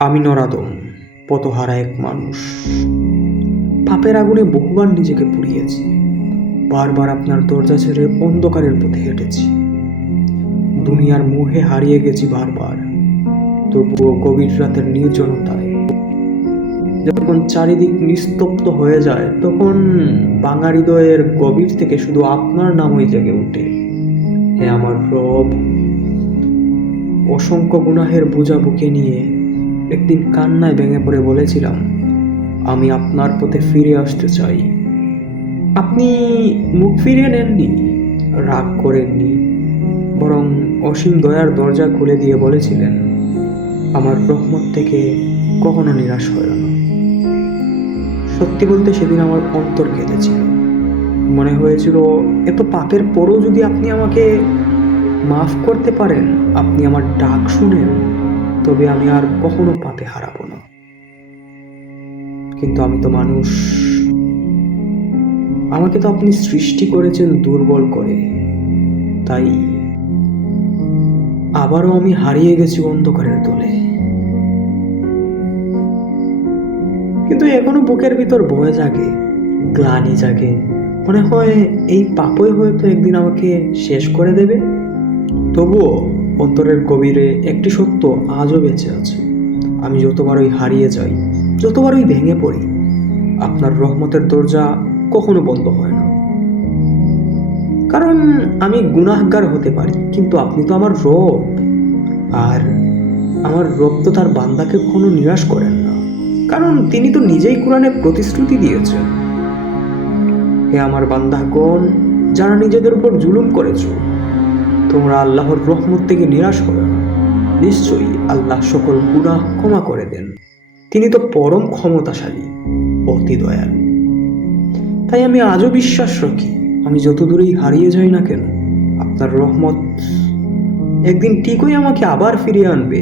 আমি নরাদম, পথহারা এক মানুষ। পাপের আগুনে বহুবার নিজেকে পুড়িয়েছি, বারবার আপনার দরজা ছেড়ে অন্ধকারের পথে হেঁটেছি, দুনিয়ার মোহে হারিয়ে গেছি বারবার। তবুও গভীর রাতের নির্জনতায় যখন চারিদিক নিস্তব্ধ হয়ে যায়, তখন ভাঙা হৃদয়ের গভীর থেকে শুধু আপনার নামই জেগে ওঠে। হে আমার রব, অসংখ্য গুনাহের বোঝা বুকে নিয়ে একদিন কান্নায় ভেঙে পড়ে বলেছিলাম, আমি আপনার পথে ফিরে আসতে চাই। আপনি মুখ ফিরিয়ে নেননি, রাগ করেননি, বরং অসীম দয়ার দরজা খুলে দিয়ে বলেছিলেন, আমার রহমত থেকে কখনো নিরাশ হয় না। সত্যি বলতে সেদিন আমার অন্তর কেঁদেছিল। মনে হয়েছিল, এত পাপের পরও যদি আপনি আমাকে মাফ করতে পারেন, আপনি আমার ডাক শুনেন, তবে আমি আর কখনো পাপে হারাবো না। কিন্তু আমি তো মানুষ, আমাকে তো আপনি সৃষ্টি করেছেন দুর্বল করে, তাই আবারও আমি হারিয়ে গেছি অন্ধকারের দলে। কিন্তু এখনো বুকের ভিতর বয়ে জাগে, গ্লানি জাগে। মনে হয় এই পাপই হয়তো একদিন আমাকে শেষ করে দেবে। তবুও অন্তরের গভীরে একটি সত্য আজও বেঁচে আছে। আমি যতবারই হারিয়ে যাই, যতবারই ভেঙে পড়ি, আপনার রহমতের দরজা কখনো বন্ধ হয় না। কারণ আমি গুনাহগার হতে পারি, কিন্তু আপনি তো আমার রব। আর আমার রব তো তার বান্দাকে কখনো নিরাশ করেন না, কারণ তিনি তো নিজেই কোরআনে প্রতিশ্রুতি দিয়েছেন, হে আমার বান্দাগণ, যারা নিজেদের উপর জুলুম করেছো, তোমরা আল্লাহর রহমত থেকে নিরাশ করো না। নিশ্চয়ই আল্লাহ সকল গুনাহ ক্ষমা করে দেন। তিনি তো পরম ক্ষমতাশালী, অতি দয়ালু। তাই আমি আজও বিশ্বাস রাখি, আমি যত দূরেই হারিয়ে যাই না কেন, আপনার রহমত একদিন ঠিকই আমাকে আবার ফিরিয়ে আনবে।